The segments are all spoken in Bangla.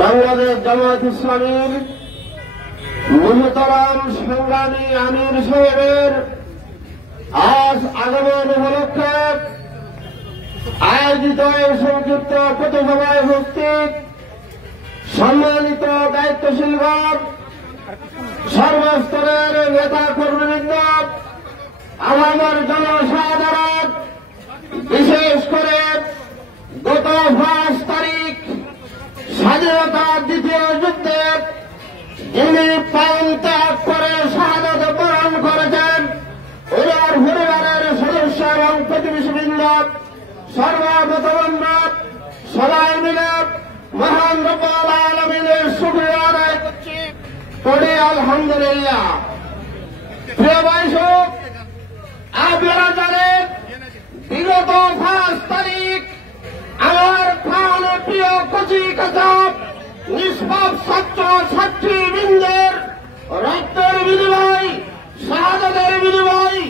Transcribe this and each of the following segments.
বাংলাদেশ জামায়াত ইসলামীর মহতরম সংগ্রামী আমির সাহেবের আজ আগমন উপলক্ষে আয়োজিত এই সংক্ষিপ্ত পথসভায় উপস্থিত সম্মানিত দায়িত্বশীলগণ, সর্বস্তরের নেতা কর্মীবৃন্দ, আমার জনসাধারণ, বিশেষ করে গত 5 তারিখ স্বাধীনতার দ্বিতীয় যুদ্ধে যিনি প্রাণ ত্যাগ করে শাহাদাত বরণ করেছেন, ওনার পরিবারের সদস্য এবং প্রতিবেশীবৃন্দ, সর্বপ্রথম সবাই মিলে মহান রব্বুল আলামিনের শুকরিয়া আদায় করছি, পড়ি আলহামদুলিল্লাহ। প্রিয় ভাইসব, আপনারা জানেন বিগত 5 তারিখ আমার প্রাণ প্রিয় কচি কাচাপ নিষ্পাপ ছাত্র ছাত্রীবৃন্দের রক্তের বিনিময়, শাহাদাতের বিনিময়,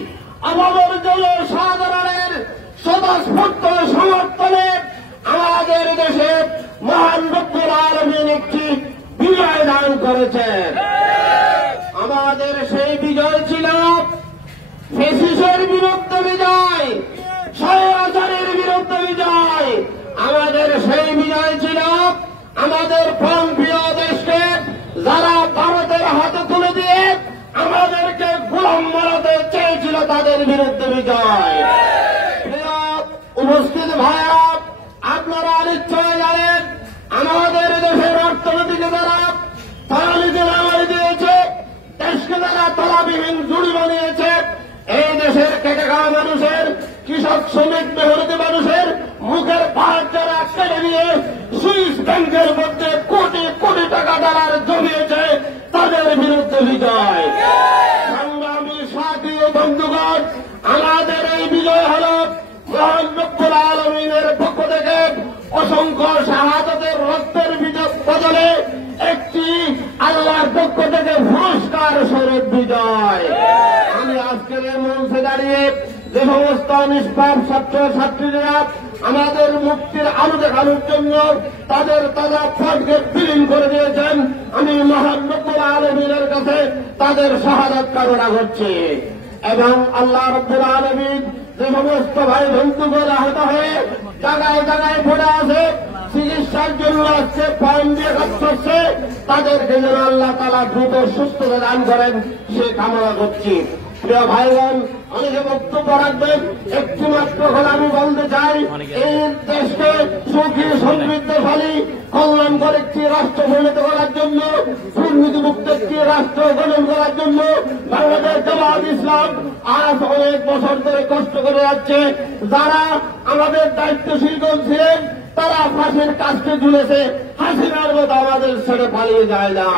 আমাদের জনসাধারণের স্বতঃস্ফূর্ত সমর্থনে আমাদের দেশে মহান রব্বুল আলামিন একটি বিজয় দান করেছেন। আমাদের সেই বিজয় ছিল ফ্যাসিস্টের বিরুদ্ধে বিজয়, স্বৈরাচারের বিরুদ্ধে বিজয়। আমাদের সেই বিজয় ছিল আমাদের প্রাণপ্রিয় দেশকে যারা ভারতের হাতে তুলে দিয়ে আমাদেরকে গোলাম বানাতে চেয়েছিল তাদের বিরুদ্ধে বিজয়। প্রিয় উপস্থিত ভাইরা, আপনারা নিশ্চয় জানেন আমাদের দেশের অর্থনীতিকে যারা তলানিতে নামাই দিয়েছে, দেশকে যারা তলাবিহীন জুড়ি বানিয়েছে, এই দেশের খেটে খাওয়া মানুষের, কৃষক শ্রমিক মেহনতি মানুষের মুখের ভাত যারা কেড়ে নিয়ে সুইস ব্যাংকের মধ্যে কোটি কোটি টাকা যারা জমিয়েছে তাদের বিরুদ্ধে বিজয়। সংগ্রামী সাথী ও বন্ধুগণ, আমাদের এই বিজয় হল মহান রব্বুল আলামিনের পক্ষ থেকে অসংখ্য শাহাদাতের রক্তের বদলে একটি আল্লাহর পক্ষ থেকে পুরস্কার স্বরূপ বিজয়। আমি আজকের এই মঞ্চে দাঁড়িয়ে যে সমস্ত নিষ্পাপ ছাত্র ছাত্রীরা আমাদের মুক্তির আলো দেখানোর জন্য তাদের তাজা প্রাণকে বিলীন করে দিয়েছেন, আমি মহান রব্বুল আলামিনের কাছে তাদের শাহাদাত কামনা করছি। এবং আল্লাহ রব্বুল আলামিন যে সমস্ত ভাই বন্ধুগণ আহত হয়ে জায়গায় জায়গায় পড়ে আছে, চিকিৎসার জন্য আসছে, প্রাণ দিয়ে কাজ করছে, তাদেরকে যেন আল্লাহ তাআলা দ্রুত সুস্থতা দান করেন সে কামনা করছি। প্রিয় ভাইগণ, অনেকে বক্তব্য রাখবেন, একটি মাত্র কথা আমি বলতে চাই, এই দেশকে সুখী সমৃদ্ধশালী কল্যাণকর একটি রাষ্ট্র পরিণত করার জন্য, দুর্নীতিমুক্ত একটি রাষ্ট্র গঠন করার জন্য বাংলাদেশ জামায়াত ইসলাম আজ অনেক বছর ধরে কষ্ট করে যাচ্ছে। যারা আমাদের দায়িত্বশীলগণ ছিলেন তারা ফাঁসির কাজকে ঝুলেছে, হাসিনার মতো আমাদের ছেড়ে পালিয়ে যায় না।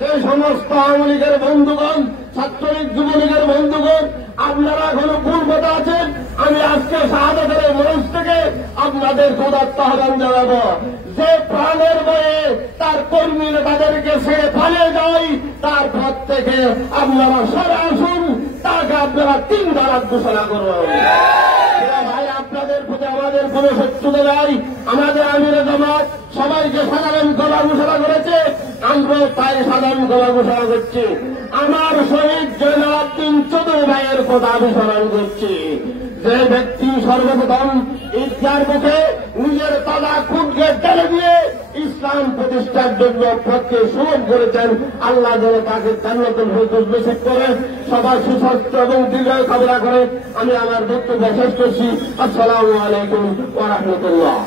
যে সমস্ত আওয়ামী লীগের বন্ধুগণ, ছাত্রলীগ যুবলীগের বন্ধুগণ, আপনারা এখনো পূর্বতা আছেন, আমি আজকে শাহাদাতের মঞ্চ থেকে আপনাদের ক্ষুধার্ত আহ্বান জানাবো, যে প্রাণের বয়ে তার কর্মী নেতাদেরকে ছেড়ে পালিয়ে যায়, তার পর থেকে আপনারা সরে আসুন, তাকে আপনারা 3 ধারার ঘোষণা করুন। ভাই, আপনাদের প্রতি আমাদের কোন শত্রুতা নাই। আমাদের আমিরে জামাত সবাইকে সাধারণ গলা ঘোষণা করেছে, আমরা তাই সাধারণ গলা ঘোষণা করছি। আমার শহীদ জয়নালাউদ্দিন চৌধুরী ভাইয়ের কথা আমি স্মরণ করছি, যে ব্যক্তি সর্বপ্রথম ঈদগার মুখে নিজের তাজা খুনকে ঢেলে দিয়ে ইসলাম প্রতিষ্ঠার জন্য পথকে সুগম করেছেন। আল্লাহ যেন তাকে জান্নাতুল ফেরদৌস নসিব করে, সবার সুস্বাস্থ্য এবং দীর্ঘায়ু কামনা করে আমি আমার বক্তব্য শেষ করছি। আসসালামু আলাইকুম ওয়া রাহমাতুল্লাহ।